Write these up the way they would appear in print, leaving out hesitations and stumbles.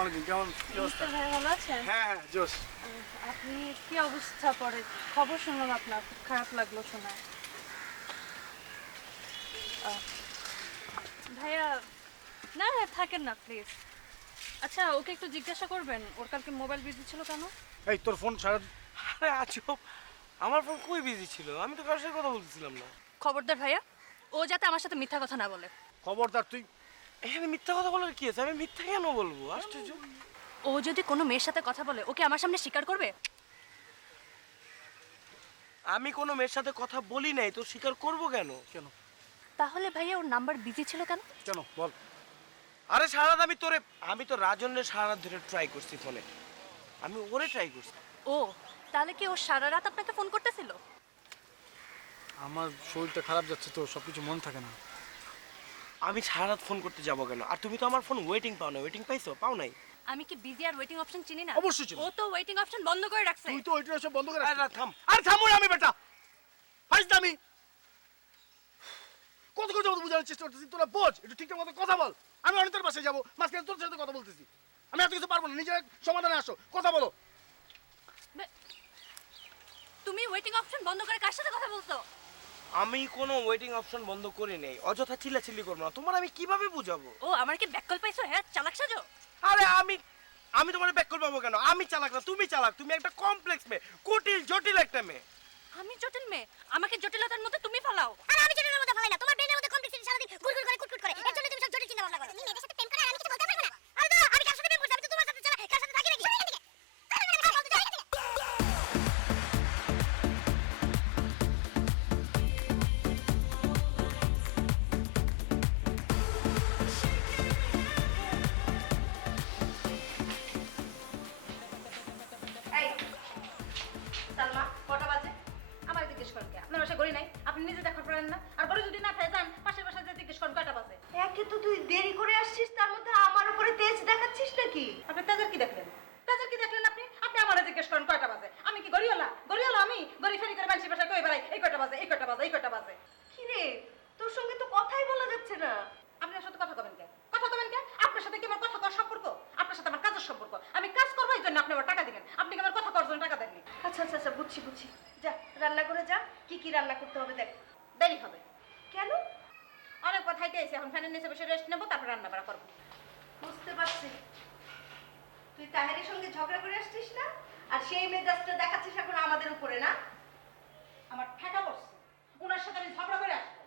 আলাইকুম, কেমন কি অবস্থা? ভাই ভালো আছেন? হ্যাঁ হ্যাঁ, জোশ। আপনি কি অবস্থা? পরে খবর শুনলাম আপনার, খুব খারাপ লাগলো শোনায়। ভাইয়া না না থাকেন না প্লিজ। আচ্ছা ওকে একটু জিজ্ঞাসা করবেন ওর কালকে মোবাইল বিজি ছিল কেন? এই তোর ফোন সারা আরে আজব, আমার ফোন কই বিজি ছিল? আমি তো কারোর সাথে কথা বলতেছিলাম না। খবরদার ভাইয়া, ও যাতে আমার সাথে মিথ্যা কথা না বলে। খবরদার তুই। এখানে মিথ্যা কথা বলার কি আছে? আমি মিথ্যা কেন বলবো? আশ্চর্য। ও যদি কোনো মেয়ের সাথে কথা বলে ওকে আমার সামনে স্বীকার করবে? আমি কোনো মেয়ের সাথে কথা বলি নাই, তো স্বীকার করব কেন? কেন তাহলে ভাইয়া ওর নাম্বার বিজি ছিল কেন? কেন বল। আরে সারা রাত আমি তো রাজনের সারা রাত ধরে ট্রাই করছি ফোনে। আমি ওরে ট্রাই করছি। ও তাহলে কি ও সারা রাত আপনাকে ফোন করতেছিল? আমার শরীরটা খারাপ যাচ্ছে তো, সবকিছু মন থাকে না। আমি সারা রাত ফোন করতে যাবো কেন? আর তুমি তো আমার ফোন ওয়েটিং পাও না। ওয়েটিং পাইছো? পাও নাই? আমি কি বিজি আর ওয়েটিং অপশন চিনি না? অবশ্যই চিনি। ও তো ওয়েটিং অপশন বন্ধ করে রাখছে। তুই তো ওইটা সব বন্ধ করে আরে রাত থাম। আর থামুই আমি বেটা ফাইজদামি। কত কথা বোঝানোর চেষ্টা করতেছি, তোরা বোঝ, একটু ঠিকঠাক মতো কথা বল। আমি অনিতার বাসায় যাবো, মাঝখানে তোর সাথে কথা বলতেছি। আমি এত কিছু পারবো না, নিজের সমাধানে আসো, কথা বলো। তুমি ওয়েটিং অপশন বন্ধ করে কার সাথে কথা বলছো? আমি কোনো ওয়েটিং অপশন বন্ধ করি নাই। অযথা চিল্লাচিল্লি করবো না। তোমার আমি কিভাবে বুঝাবো? ও আমার কি ব্যাককল পাইছো? হ্যাঁ চালাক সাজো। আরে আমি তোমার ব্যাক করবো কেন? আমি চালাক না, তুমি চালাক। তুমি একটা কমপ্লেক্স মেয়ে, কুটিল জটিল একটা মেয়ে। আমি জটিল মেয়ে, আমাকে জটিলতার মধ্যে তুমি ফালাও। আর আমি জটিলের মধ্যে ফেলাই না, তোমার ব্রেনের মধ্যে কমপ্লেক্সিটি সারাদিন গুড়গুড় করে কুটকুট করে, এর জন্য তুমি সব জটিল চিন্তা ভাবনা করো। তুমি মেয়েদের সাথে প্রেম করে আর আমি কিছু বলতে পারবো না? আরে দাঁড়া, আমি কার সাথে প্রেম করছি? আমি তো তোমার সাথে ছাড়া কার সাথে থাকি নাকি? সরে এদিকে। আমি কথা বলতে চাই এদিকে। এই সালমা কটা বাজে? আমার জিজ্ঞেস করেন কে? আপনার বাসায় ঘড়ি নাই? আপনি নিজে দেখা করেন না? আর ঘড়ি যদি না থাকে যান পাশের বাসায় যেয়ে জিজ্ঞেস করেন কয়টা বাজে। একে তো তুই দেরি করে আসছিস, তার মধ্যে আমার উপরে তেজ দেখাচ্ছিস নাকি? আপনি তেজের কি দেখলেন? তেজের কি দেখলেন আপনি? আপনি আমারে জিজ্ঞেস করেন কয়টা বাজে? আমি কি ঘড়িওয়ালা? ঘড়িওয়ালা আমি? ঘড়ি ফেরি করে মানুষের বাসায় কই বেড়াই এই কয়টা বাজে, এই কয়টা বাজে, এই কয়টা বাজে। কি রে, তোর সঙ্গে তো কথাই বলা যাচ্ছে না। আপনার সাথে কথা কবেন কে? কথা কবেন কে? আপনার সাথে কি আমার কথা কওয়ার সম্পর্ক? আপনার সাথে আমার কাজের সম্পর্ক। আমি কাজ করবো এই জন্য আপনি আমার টাকা দিবেন। আপনি কি আমার কথা কওয়ার জন্য টাকা দেননি? আচ্ছা আচ্ছা আচ্ছা, বুঝছি বুঝছি। যা রান্না করে যা, কি কি রান্না করতে হবে দেখ। দেরি হবে। কেন? অনেক কথাইতে এসে এখন ফ্যানের নিচে বসে রেস্ট নেবো, তারপর রান্না বাড়া করবো। বুঝতে পারছি, তুই তাহেরের সঙ্গে ঝগড়া করে আসছিস না, আর সেই মেজাজটা দেখাচ্ছিস এখন আমাদের উপরে না? আমার ঠেকা পড়ছে। উনার সাথে আমি ঝগড়া করে আসবো।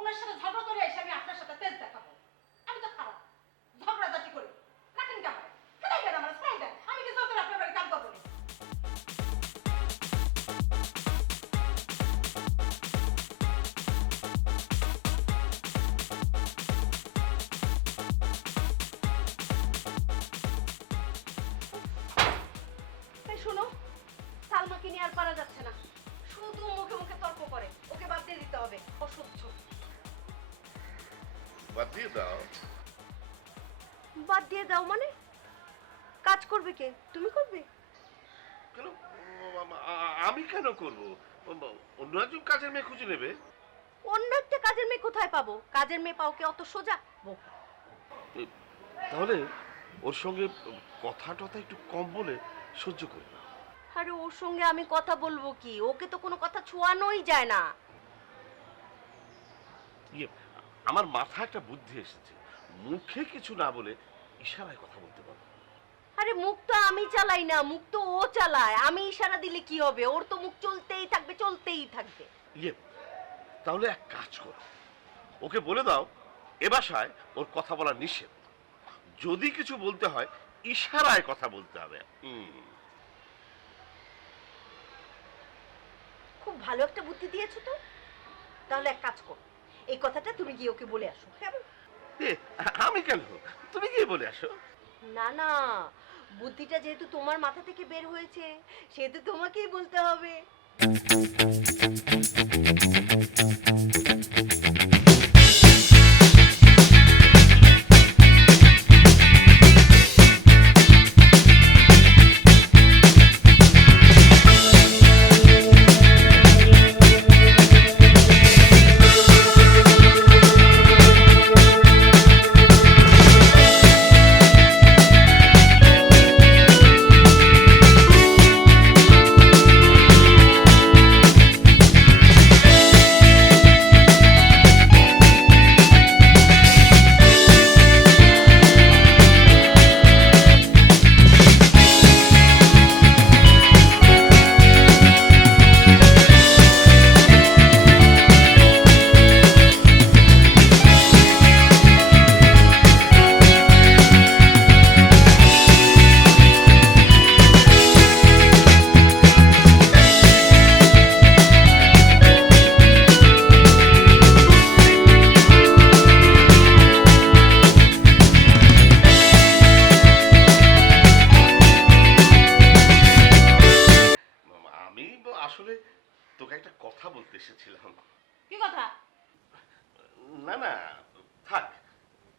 উনার সাথে ঝগড়া করে এসে আমি আপনার সাথে তেজ দেখাবো। আমি তো খারাপ, ঝগড়াঝাটি করি। রাখেন কে আমার? খেলাই দেন আমার, ছাই দেন। আমি কি জোর করে আপনার বাড়ি কাম করবো না? এই শোনো, সালমাকে নিয়ে আর পারা যাচ্ছে না, শুধু মুখে মুখে তর্ক করে। ওকে বাদ দিয়ে দিতে হবে, অসহ্য। বাদ দিয়ে দাও। বাদ দিয়ে দাও মানে? কাজ করবে কে? তুমি করবে? কেন? আমি কেন করব? অন্য একজন কাজের মেয়ে খুঁজে নেবে। অন্য একটা কাজের মেয়ে কোথায় পাবো? কাজের মেয়ে পাও কি অত সোজা? তাহলে ওর সঙ্গে কথা টথা একটু কম বলে সহ্য করে না। আরে ওর সঙ্গে আমি কথা বলবো কি? ওকে তো কোনো কথা ছোঁয়ানোই যায় না। ইয়ে, আমার মাথায় একটা বুদ্ধি এসেছে। মুখে কিছু না বলে ইশারায় কথা বলতে পারবো। আরে মুখ তো আমি চালাই না, মুখ তো ও চালায়। আমি ইশারা দিলে কি হবে? ওর তো মুখ চলতেই থাকবে, চলতেই থাকবে। ইয়ে, তাহলে এক কাজ করো, ওকে বলে দাও এ বাসায় ওর কথা বলা নিষেধ। যদি কিছু বলতে হয় ইশারায় কথা বলতে হবে। খুব ভালো একটা বুদ্ধি দিয়েছো তো। তাহলে এক কাজ করো, এই কথাটা তুমি গিয়ে ওকে বলে আসো। কেমন? এ, আমি কেন? তুমি গিয়ে বলে আসো। না না, বুদ্ধিটা যেহেতু তোমার মাথা থেকে বের হয়েছে, সেহেতু তোমাকেই বলতে হবে।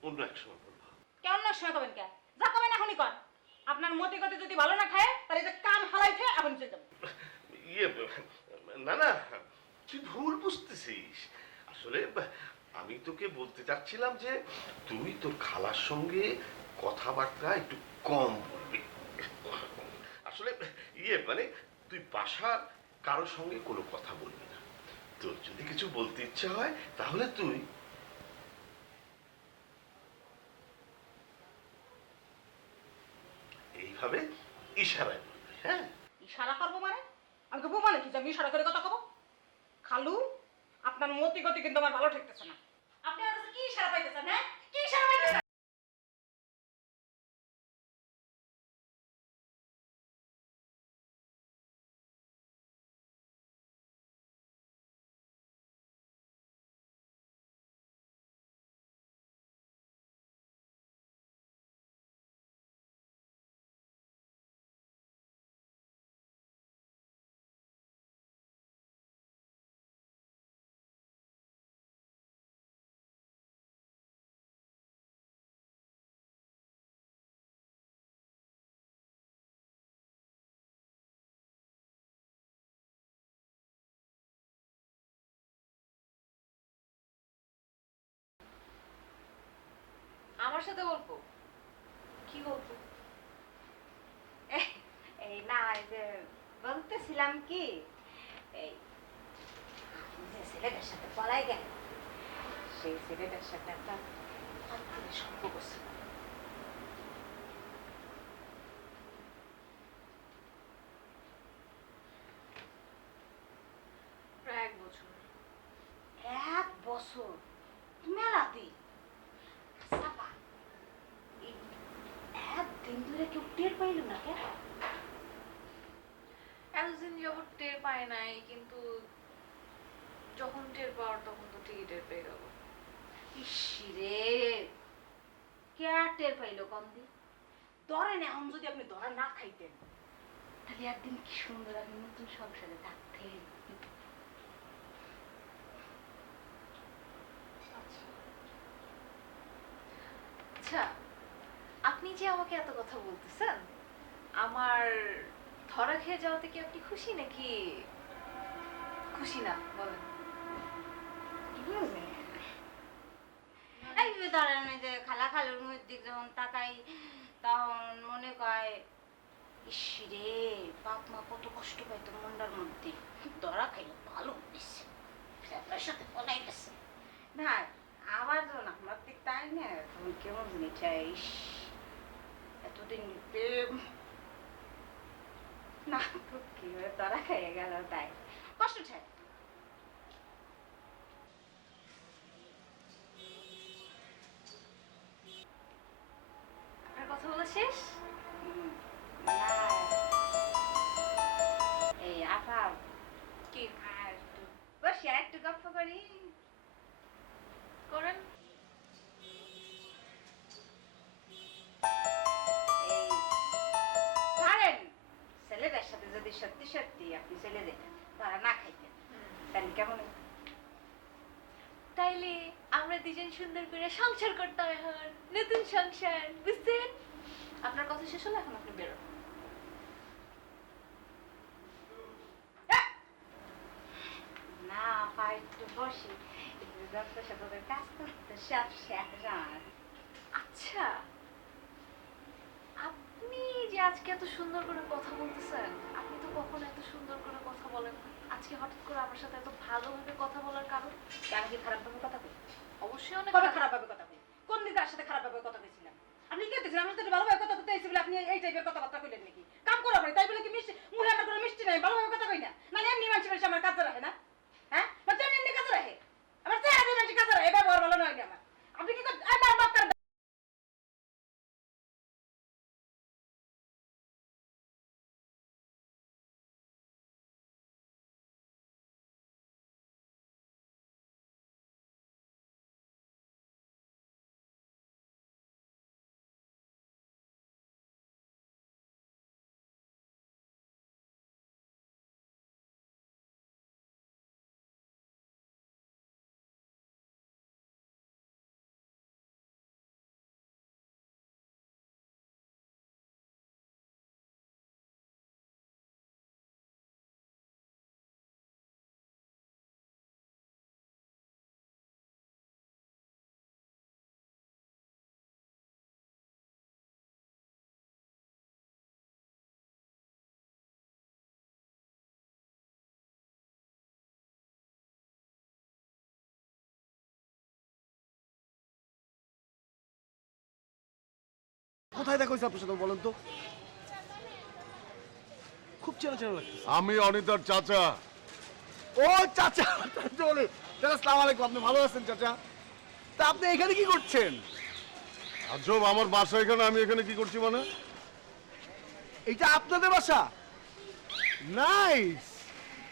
অন্য এক সময় বলবো। কেমন না সময় করবেন কে? যা করবেন এখনই কর। আপনার মতি গতি যদি ভালো না খায় তাহলে যে কান হালাই খেয়ে এখন চলে যাবো। ইয়ে না না, তুই ভুল বুঝতেছিস। আসলে আমি তোকে বলতে চাচ্ছিলাম যে তুই তোর খালার সঙ্গে কথাবার্তা একটু কম বলবি। আসলে ইয়ে মানে তুই বাসার কারোর সঙ্গে কোনো কথা বলবি না। তোর যদি কিছু বলতে ইচ্ছা হয় তাহলে তুই এইভাবে ইশারায় বলবি। হ্যাঁ, ইশারা করবো মানে? আমি কি বোমা নাকি যে আমি ইশারা করে কথা কব? খালু, আপনার মতি গতি কিন্তু আমার ভালো ঠেকতেছে না। আপনি আমার কাছে কি ইশারা পাইতেছেন? হ্যাঁ, কি ইশারা পাইতেছেন? আমার সাথে গল্প? কি গল্প? এই না, এই যে বলতেছিলাম কি, এই যে ছেলেটার সাথে পলাই গেল, সেই ছেলেটার সাথে একটা অন্তরের সম্পর্ক ছিল। প্রায় 1 বছর। 1 বছর? মেলা দিন। চাপা, এই একদিন ধরে কেউ টের পাইল না কেন? এতদিন যাবত টের পায় নাই, কিন্তু যখন টের পাওয়ার তখন তো ঠিকই টের পেয়ে গেল। ইসরে, কে টের পাইলো কম দি? ধরেন এখন যদি আপনি ধরা না খাইতেন তাহলে একদিন কি সুন্দর আপনি নতুন সংসারে থাকতেন। আচ্ছা, আপনি যে আমাকে এত কথা বলতেছেন, আমার ধরা খেয়ে যাওয়াতে কি আপনি খুশি নাকি খুশি না বলেন? এই যে ধরেন এই যে খালা খালুর মধ্যে যখন তাকাই তখন মনে কয় ইসরে, বাপ মা কত কষ্ট পাইতো মনটার মধ্যে, ধরা খাইলো ভালো হয়েছে, আপনার সাথে পলাই গেছে না। আবার যখন আমার দিক তাই না তখন কেমন মিঠাই, এতদিন প্রেম না তো কি হয়ে ধরা খাইয়ে গেল, তাই কষ্ট চাই। আপনার কথা বলা শেষ? না, এই আপা কি আর একটু বসি, আর একটু গল্প করি। করেন? এই ধরেন ছেলেদের সাথে যদি সত্যি সত্যি আপনি চলে যেতেন, তারা না খাইতেন, তাহলে কেমন হতো? তাইলে আমরা দুজন সুন্দর করে সংসার করতাম, এখন নতুন সংসার, বুঝছেন? আপনার কথা শেষ হলো, এখন আপনি বেরোন। না আপা, একটু বসি, একটু গল্প সল্প কাজ করতে সব শেষ আমার। আচ্ছা, আপনি যে আজকে এত সুন্দর করে কথা বলতেছেন, আপনি তো কখনো এত সুন্দর করে কথা বলেন না। আজকে হঠাৎ করে আমার সাথে এত ভালোভাবে কথা বলার কারণ? আমি কি খারাপভাবে কথা কই? অবশ্যই অনেক কবে খারাপভাবে কথা কই? কোন দিন তার সাথে খারাপভাবে কথা কইছিলাম? আপনি কি দেখছেন আমার সাথে ভালোভাবে কথা কইতে এসে বলে আপনি এই টাইপের কথাবার্তা কইলেন নাকি? কাম করা পারি তাই বলে কি মিষ্টি মুখে আমার কোনো মিষ্টি নাই, ভালোভাবে কথা কই না? না এমনি মানুষ আমার কাছে রাখে না? হ্যাঁ, মানে এমনি কাছে রাখে, আমার চেহারা দিয়ে মানুষ কাছে রাখে, এবার ভালো নয় আমার। আপনি কি আমার বাচ্চার কোথায় দেখা হয়েছে আপনার সাথে বলেন তো? খুব চেনা চেনা লাগছে। আমি অনিতার চাচা। ও চাচা, চলে চাচা, আসসালামু আলাইকুম। আপনি ভালো আছেন চাচা? তা আপনি এখানে কি করছেন? আজব, আমার বাসা এখানে, আমি এখানে কি করছি মানে? এটা আপনাদের বাসা? নাইস,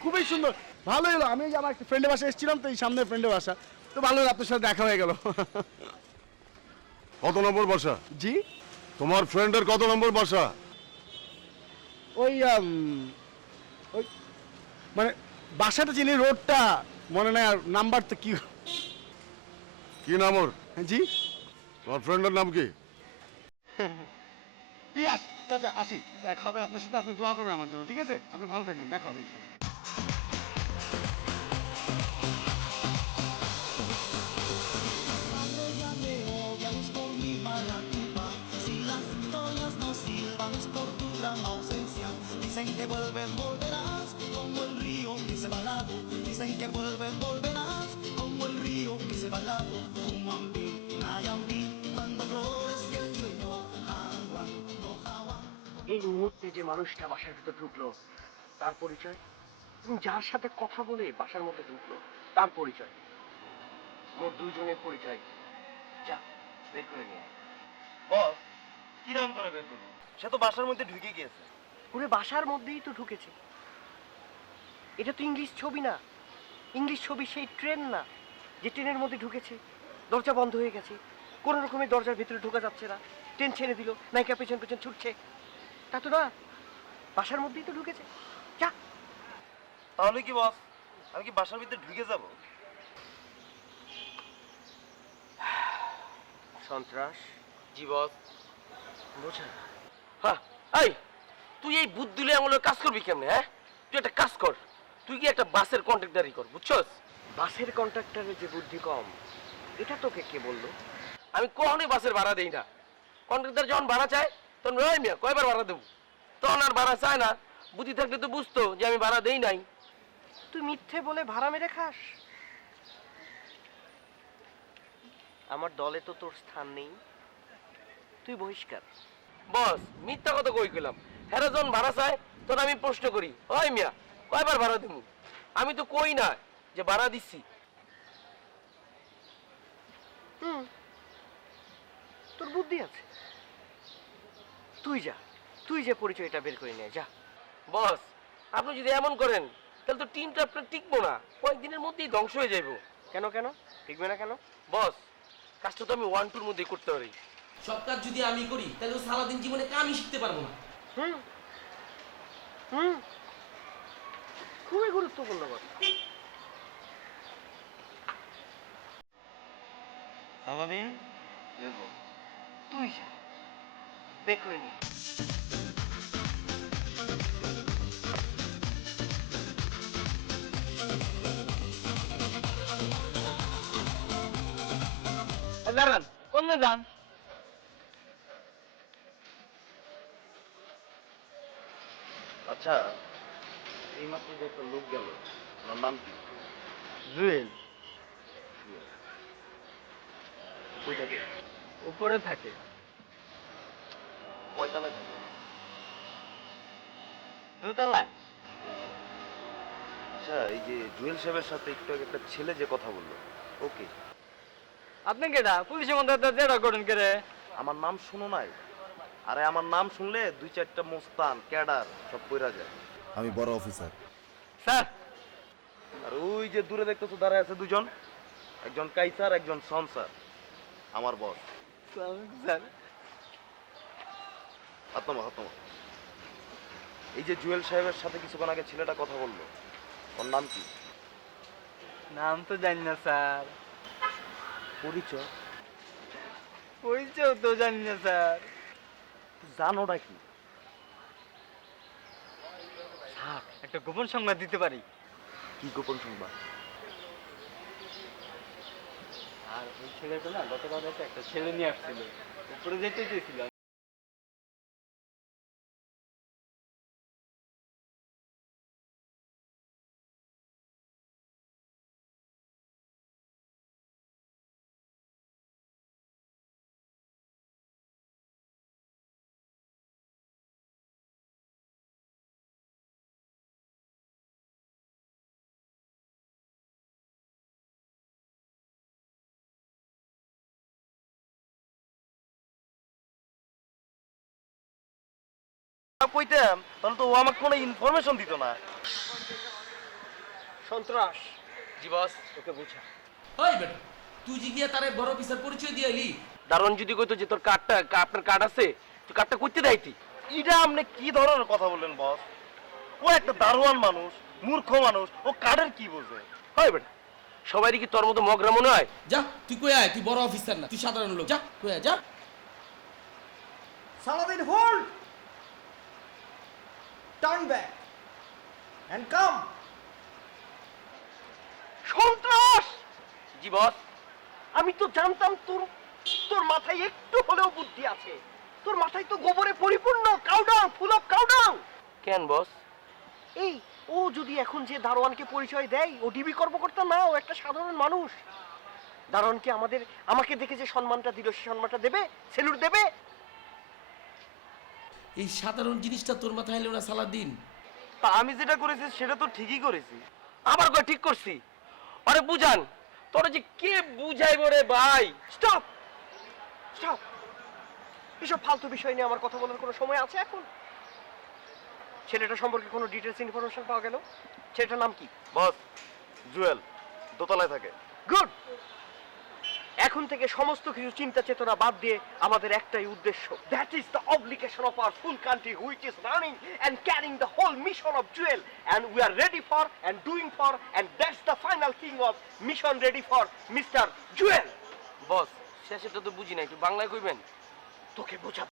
খুবই সুন্দর, ভালো হলো। আমি এই যে আমার একটা ফ্রেন্ডের বাসা এসেছিলাম, তো এই সামনে ফ্রেন্ডের বাসা, তো ভালো হলো আপনার সাথে দেখা হয়ে গেল। কত নম্বর বাসা? জি, তোমার ফ্রেন্ডের কত নম্বর বাসা? ওই ওই মানে বাসাটা চিনি, রোডটা মনে নাই, আর নাম্বার তো কি? কি নাম ওর? জি, তোমার ফ্রেন্ডের নাম কি? চাচা আসি, দেখা হবে আপনার সাথে, আপনি দোয়া করবেন আমার জন্য, ঠিক আছে? আপনি ভালো থাকবেন, দেখা হবে। Dicen que vuelven, volverás, como el río que se va al lago. Dicen que vuelven, volverás, como el río que se va al lago. Humambi, Nayambi, cuando flores y el sueño, agua, no agua. এই মুহূর্তে যে মানুষটা বাসার ভিতর ঢুকলো তার পরিচয়, এবং যার সাথে কথা বলে বাসার মধ্যে ঢুকলো তার পরিচয়, মোট দুইজনের পরিচয়। যা বের করে নিয়ে আয়। বস, কিরকম করে বের করবো? সে তো বাসার মধ্যে ঢুকে গিয়েছে। পুরো বাসার মধ্যেই তো ঢুকেছে। এটা তো ইংলিশ ছবি না, ইংলিশ ছবি সেই ট্রেন না যে ট্রেনের মধ্যে ঢুকেছে, দরজা বন্ধ হয়ে গেছে, কোনো রকমের দরজার ভিতরে ঢোকা যাচ্ছে না, ট্রেন ছেড়ে দিল, নায়িকা পেছন পেছন ছুটছে, তা তো না, বাসার মধ্যেই তো ঢুকেছে। যা। তাহলে কি বস, আমি কি বাসার ভিতরে ঢুকে যাব? সন্ত্রাস জি বস। বোঝা। হ্যাঁ, এই তুই এই বুদ্ধিলে আমলের কাজ করবি কেমনে? হ্যাঁ, তুই একটা কাজ কর, তুই কি একটা বাসের কন্ট্রাক্টারই কর, বুঝছস? বাসের কন্ট্রাক্টরের যে বুদ্ধি কম, এটা তোকে কে বললো? আমি কখনোই বাসের ভাড়া দেই না। কন্ট্রাক্টর যখন ভাড়া চায় তখন রয় মিয়া কয়বার ভাড়া দেবো, তখন আর ভাড়া চায় না। বুদ্ধি থাকলে তো বুঝতো যে আমি ভাড়া দেই নাই। তুই মিথ্যে বলে ভাড়া মেরে খাস। আমার দলে তো তোর স্থান নেই, তুই বহিষ্কার। বস, মিথ্যা কথা কই গেলাম। হ্যাঁ, যখন ভাড়া চায় তখন আমি প্রশ্ন করি, ওই মিয়া কয়বার ভাড়া দেবো? আমি তো কই না যে ভাড়া দিচ্ছি। তোর বুদ্ধি আছে, তুই যা, তুই যে পরিচয়টা বের করে নিয়ে যা। বস, আপনি যদি এমন করেন তাহলে তো টিমটা আপনার টিকবো না, কয়েকদিনের মধ্যেই ধ্বংস হয়ে যাইবো। কেন কেন টিকবে না কেন? বস, কাজটা তো আমি 1-2 মধ্যেই করতে পারি। সব কাজ যদি আমি করি তাহলে তো সারাদিন জীবনে কামই শিখতে পারবো না। হুম হুম, খুবই গুরুত্বপূর্ণ কথা। তুই যা, বের করে নিয়ে। দাঁড়ান, কোন যান? আচ্ছা, এই মাত্র যে একটা লোক গেল, ওনার নাম কি? জুয়েল। কই থাকে? উপরে থাকে। কয়তলায় থাকে? দোতলায়। আচ্ছা, এই যে জুয়েল সাহেবের সাথে একটু আগে একটা ছেলে যে কথা বললো, ওকে? আপনি কেডা পুলিশের মধ্যে যেটা করেন কে রে? আমার নাম শুনো নাই? আরে আমার নাম শুনলে 2-4টা মোস্তান ক্যাডার সব কইরা যায়। আমি বড় অফিসার। স্যার, আর ওই যে দূরে দেখতেছো দাঁড়ায় আছে দুজন, একজন কাইসার, একজন সনসার, আমার বস। স্যার হাতমা হাতমা। এই যে জুয়েল সাহেবের সাথে কিছুক্ষণ আগে ছেলেটা কথা বললো, ওর নাম কি? নাম তো জানি না স্যার। পরিচয়? পরিচয় তো জানি না স্যার। জানোটা কি? স্যার, একটা গোপন সংবাদ দিতে পারি। কি গোপন সংবাদ? আর ওই ছেলেটা না গতকাল রাতে একটা ছেলে নিয়ে আসছিল, উপরে যেতে চেয়েছিল, কইতাম তাহলে তো ও আমাকে কোনো ইনফরমেশন দিত না। সন্ত্রাস। জি বস। ওকে বুঝা। ওই বেটা তুই যে গিয়া তারে বড় অফিসার পরিচয় দিয়ে এলি। দারোয়ান যদি কইতো যে তোর কার্ডটা আপনার কার্ড আছে, তুই কার্ডটা কইতে দেয়তি। এটা আপনি কি ধরনের কথা বললেন বস? ও একটা দারোয়ান মানুষ, মূর্খ মানুষ, ও কার্ডের কি বোঝে? হয় বেটা, সবারই কি তোর মতো মগরা মনে হয়? যা তুই কই আয়, তুই বড় অফিসার না, তুই সাধারণ লোক। যা কই আয়, যা। Saladin, hold! Turn back and come! সন্ত্রাস। জি বস। আমি তো জানতাম তোর মাথায় একটু হলেও বুদ্ধি আছে। তোর মাথায় তো গোবরে পরিপূর্ণ, কাউডাং, ফুল অফ কাউডাং। কেন বস? এই ও যদি এখন যে দারোয়ানকে পরিচয় দেয়, ও ডিবি কর্মকর্তা না, ও একটা সাধারণ মানুষ। দারোয়ানকে আমাকে দেখে যে সম্মানটা দিল, সে সম্মানটা দেবে, সেলুট দেবে। এই সাধারণ জিনিসটা তোর মাথায় এলো না সালাদিন? তা আমি যেটা করেছি সেটা তো ঠিকই করেছি। আবার কই ঠিক করছি? আরে বুঝান, তোরা যে কে বুঝাইবো রে ভাই? স্টপ স্টপ, এসব ফালতু বিষয় নিয়ে আমার কথা বলার কোনো সময় আছে এখন? ছেলেটা সম্পর্কে কোনো ডিটেলস ইনফরমেশন পাওয়া গেল? ছেলেটার নাম কি? বস, জুয়েল, দোতলায় থাকে। গুড। এখন থেকে সমস্ত কিছু চিন্তা চেতনা বাদ দিয়ে আমাদের একটাই উদ্দেশ্য, that is the obligation of our full country which is running and carrying the whole mission of Jewel, and we are ready for and doing for, and that's the final thing of mission ready for mister Jewel. Boss, শেষেরটা তো বুঝি না, একটু বাংলায় কইবেন? তোকে বোঝাবো।